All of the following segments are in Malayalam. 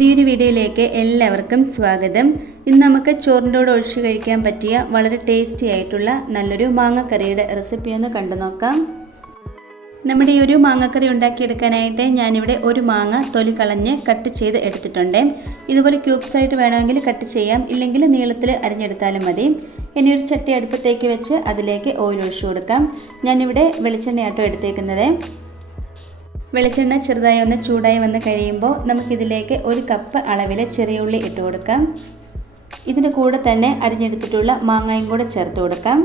പുതിയൊരു വീഡിയോയിലേക്ക് എല്ലാവർക്കും സ്വാഗതം. ഇന്ന് നമുക്ക് ചോറിൻ്റെ കൂടെ ഒഴിച്ച് കഴിക്കാൻ പറ്റിയ വളരെ ടേസ്റ്റി ആയിട്ടുള്ള നല്ലൊരു മാങ്ങക്കറിയുടെ റെസിപ്പി ഒന്ന് കണ്ടു നോക്കാം. നമ്മുടെ ഈ ഒരു മാങ്ങക്കറി ഉണ്ടാക്കിയെടുക്കാനായിട്ട് ഞാനിവിടെ ഒരു മാങ്ങ തൊലി കളഞ്ഞ് കട്ട് ചെയ്ത് എടുത്തിട്ടുണ്ട്. ഇതുപോലെ ക്യൂബ്സ് ആയിട്ട് വേണമെങ്കിൽ കട്ട് ചെയ്യാം, ഇല്ലെങ്കിൽ നീളത്തിൽ അരിഞ്ഞെടുത്താലും മതി. ഇനി ഒരു ചട്ടി അടുപ്പത്തേക്ക് വെച്ച് അതിലേക്ക് ഓയിൽ ഒഴിച്ചു കൊടുക്കാം. ഞാനിവിടെ വെളിച്ചെണ്ണയാട്ടോ എടുത്തേക്കുന്നത്. വെളിച്ചെണ്ണ ചെറുതായി ഒന്ന് ചൂടായി വന്ന് കഴിയുമ്പോൾ നമുക്കിതിലേക്ക് ഒരു കപ്പ് അളവിൽ ചെറിയ ഉള്ളി ഇട്ട് കൊടുക്കാം. ഇതിൻ്റെ കൂടെ തന്നെ അരിഞ്ഞെടുത്തിട്ടുള്ള മാങ്ങയും കൂടെ ചേർത്ത് കൊടുക്കാം.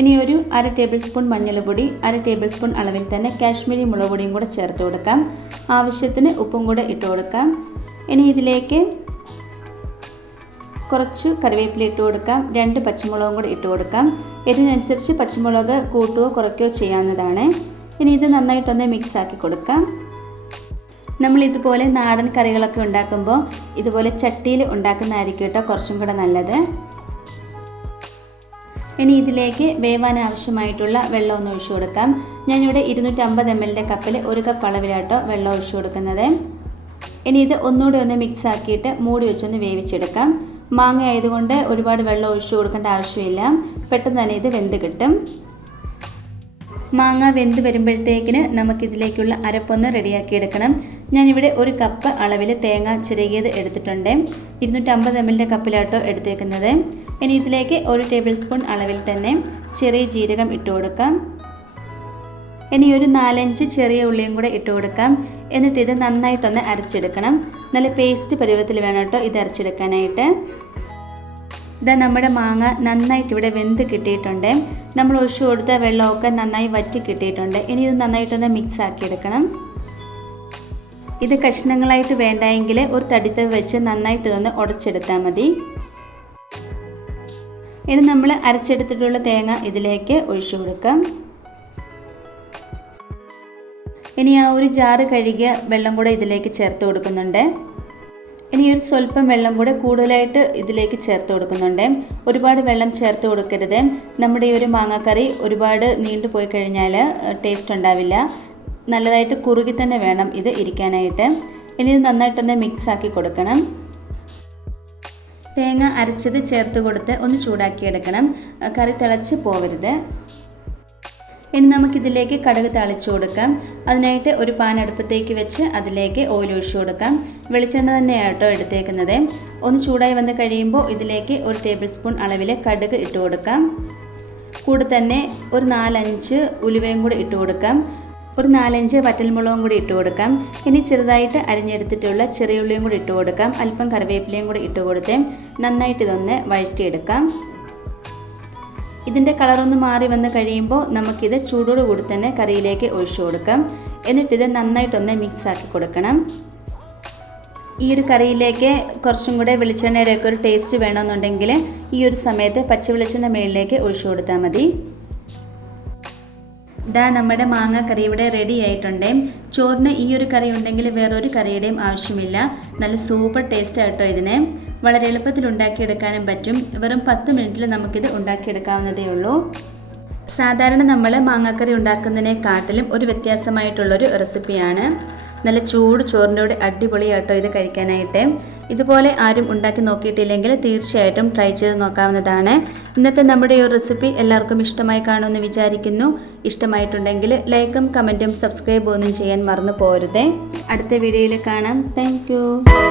ഇനി ഒരു 1/2 ടേബിൾ സ്പൂൺ മഞ്ഞൾപ്പൊടി, 1/2 ടേബിൾ സ്പൂൺ അളവിൽ തന്നെ കാശ്മീരി മുളക് പൊടിയും കൂടെ ചേർത്ത് കൊടുക്കാം. ആവശ്യത്തിന് ഉപ്പും കൂടെ ഇട്ട് കൊടുക്കാം. ഇനി ഇതിലേക്ക് കുറച്ച് കറിവേപ്പില ഇട്ട് കൊടുക്കാം. 2 പച്ചമുളകും കൂടെ ഇട്ട് കൊടുക്കാം. എരിവിനനുസരിച്ച് പച്ചമുളക് കൂട്ടുകയോ കുറയ്ക്കുകയോ ചെയ്യാവുന്നതാണ്. ഇനി ഇത് നന്നായിട്ടൊന്ന് മിക്സ് ആക്കി കൊടുക്കാം. നമ്മൾ ഇതുപോലെ നാടൻ കറികളൊക്കെ ഉണ്ടാക്കുമ്പോൾ ഇതുപോലെ ചട്ടിയിൽ ഉണ്ടാക്കുന്നതായിരിക്കും കേട്ടോ കുറച്ചും കൂടെ നല്ലത്. ഇനി ഇതിലേക്ക് വേവാൻ ആവശ്യമായിട്ടുള്ള വെള്ളം ഒന്ന് ഒഴിച്ചു കൊടുക്കാം. ഞാനിവിടെ 250 ml കപ്പിൽ 1 കപ്പ് അളവിലാട്ടോ വെള്ളം ഒഴിച്ചു കൊടുക്കുന്നത്. ഇനി ഇത് ഒന്നുകൂടി ഒന്ന് മിക്സ് ആക്കിയിട്ട് മൂടി വെച്ചൊന്ന് വേവിച്ചെടുക്കാം. മാങ്ങ ആയതുകൊണ്ട് ഒരുപാട് വെള്ളം ഒഴിച്ചു കൊടുക്കേണ്ട ആവശ്യമില്ല, പെട്ടെന്ന് തന്നെ ഇത് വെന്ത് കിട്ടും. മാങ്ങ വെന്ത് വരുമ്പോഴത്തേക്കിന് നമുക്കിതിലേക്കുള്ള അരപ്പൊന്ന് റെഡിയാക്കി എടുക്കണം. ഞാനിവിടെ 1 കപ്പ് അളവിൽ തേങ്ങ ചിരകിയത് എടുത്തിട്ടുണ്ട്. 250 ml കപ്പിലാട്ടോ എടുത്തേക്കുന്നത്. ഇനി ഇതിലേക്ക് 1 ടേബിൾ സ്പൂൺ അളവിൽ തന്നെ ചെറിയ ജീരകം ഇട്ട് കൊടുക്കാം. ഇനി ഒരു 4-5 ചെറിയ ഉള്ളിയും കൂടെ ഇട്ട് കൊടുക്കാം. എന്നിട്ട് ഇത് നന്നായിട്ടൊന്ന് അരച്ചെടുക്കണം. നല്ല പേസ്റ്റ് പരുവത്തിൽ വേണം കേട്ടോ ഇത് അരച്ചെടുക്കാനായിട്ട്. ഇതാ നമ്മുടെ മാങ്ങ നന്നായിട്ട് ഇവിടെ വെന്ത് കിട്ടിയിട്ടുണ്ട്. നമ്മൾ ഒഴിച്ചു കൊടുത്ത വെള്ളമൊക്കെ നന്നായി വറ്റി കിട്ടിയിട്ടുണ്ട്. ഇനി ഇത് നന്നായിട്ടൊന്ന് മിക്സ് ആക്കിയെടുക്കണം. ഇത് കഷ്ണങ്ങളായിട്ട് വേണ്ടെങ്കിൽ ഒരു തടിത്തവ് വെച്ച് നന്നായിട്ട് ഇതൊന്ന് ഉടച്ചെടുത്താൽ മതി. ഇനി നമ്മൾ അരച്ചെടുത്തിട്ടുള്ള തേങ്ങ ഇതിലേക്ക് ഒഴിച്ചു കൊടുക്കാം. ഇനി ആ ഒരു ജാറ് കഴുകിയ വെള്ളം കൂടെ ഇതിലേക്ക് ചേർത്ത് കൊടുക്കുന്നുണ്ട്. ഇനി ഒരു സ്വല്പം വെള്ളം കൂടെ കൂടുതലായിട്ട് ഇതിലേക്ക് ചേർത്ത് കൊടുക്കുന്നുണ്ട്. ഒരുപാട് വെള്ളം ചേർത്ത് കൊടുക്കരുത്. നമ്മുടെ ഈ ഒരു മാങ്ങാക്കറി ഒരുപാട് നീണ്ടു പോയി കഴിഞ്ഞാൽ ടേസ്റ്റ് ഉണ്ടാവില്ല. നല്ലതായിട്ട് കുറുകി തന്നെ വേണം ഇത് ഇരിക്കാനായിട്ട്. ഇനി ഇത് നന്നായിട്ടൊന്ന് മിക്സ് ആക്കി കൊടുക്കണം. തേങ്ങ അരച്ചത് ചേർത്ത് കൊടുത്ത് ഒന്ന് ചൂടാക്കിയെടുക്കണം. കറി തിളച്ച് പോവരുത്. ഇനി നമുക്കിതിലേക്ക് കടുക് താളിച്ചു കൊടുക്കാം. അതിനായിട്ട് ഒരു പാൻ അടുപ്പത്തേക്ക് വെച്ച് അതിലേക്ക് ഓയിൽ ഒഴിച്ചു കൊടുക്കാം. വെളിച്ചെണ്ണ തന്നെയാട്ടോ എടുത്തേക്കുന്നത്. ഒന്ന് ചൂടായി വന്ന് കഴിയുമ്പോൾ ഇതിലേക്ക് 1 ടേബിൾ സ്പൂൺ അളവിൽ കടുക് ഇട്ട് കൊടുക്കാം. കൂടെ തന്നെ ഒരു 4-5 ഉലുവയും കൂടി ഇട്ട് കൊടുക്കാം. ഒരു 4-5 വറ്റൽമുളകും കൂടി ഇട്ട് കൊടുക്കാം. ഇനി ചെറുതായിട്ട് അരിഞ്ഞെടുത്തിട്ടുള്ള ചെറിയ ഉള്ളിയും കൂടി ഇട്ട് കൊടുക്കാം. അല്പം കറിവേപ്പിലയും കൂടി ഇട്ട് കൊടുത്ത് നന്നായിട്ട് ഇതൊന്ന് വഴറ്റിയെടുക്കാം. ഇതിൻ്റെ കളറൊന്ന് മാറി വന്ന് കഴിയുമ്പോൾ നമുക്കിത് ചൂടോട് കൂടി തന്നെ കറിയിലേക്ക് ഒഴിച്ചു കൊടുക്കാം. എന്നിട്ടിത് നന്നായിട്ടൊന്ന് മിക്സ് ആക്കി കൊടുക്കണം. ഈ ഒരു കറിയിലേക്ക് കുറച്ചും കൂടെ വെളിച്ചെണ്ണയുടെ ഒക്കെ ഒരു ടേസ്റ്റ് വേണമെന്നുണ്ടെങ്കിൽ ഈ ഒരു സമയത്ത് പച്ച വെളിച്ചെണ്ണ മേളിലേക്ക് ഒഴിച്ചു കൊടുത്താൽ മതി. ഇതാ നമ്മുടെ മാങ്ങ കറി ഇവിടെ റെഡി ആയിട്ടുണ്ട്. ചോറിന് ഈ ഒരു കറി ഉണ്ടെങ്കിൽ വേറൊരു കറിയുടെയും ആവശ്യമില്ല. നല്ല സൂപ്പർ ടേസ്റ്റ് ആയിട്ടോ ഇതിന്. വളരെ എളുപ്പത്തിൽ ഉണ്ടാക്കിയെടുക്കാനും പറ്റും. വെറും 10 മിനിറ്റിൽ നമുക്കിത് ഉണ്ടാക്കിയെടുക്കാവുന്നതേ ഉള്ളൂ. സാധാരണ നമ്മൾ മാങ്ങാക്കറി ഉണ്ടാക്കുന്നതിനെക്കാട്ടിലും ഒരു വ്യത്യാസമായിട്ടുള്ളൊരു റെസിപ്പിയാണ്. നല്ല ചൂട് ചോറിൻ്റെ കൂടെ അടിപൊളിയാട്ടോ ഇത് കഴിക്കാനായിട്ട്. ഇതുപോലെ ആരും ഉണ്ടാക്കി നോക്കിയിട്ടില്ലെങ്കിൽ തീർച്ചയായിട്ടും ട്രൈ ചെയ്ത് നോക്കാവുന്നതാണ്. ഇന്നത്തെ നമ്മുടെ ഈ റെസിപ്പി എല്ലാവർക്കും ഇഷ്ടമായി കാണുമെന്ന് വിചാരിക്കുന്നു. ഇഷ്ടമായിട്ടുണ്ടെങ്കിൽ ലൈക്കും കമൻറ്റും സബ്സ്ക്രൈബ് ഒന്നും ചെയ്യാൻ മറന്നു പോകരുതേ. അടുത്ത വീഡിയോയിൽ കാണാം. താങ്ക്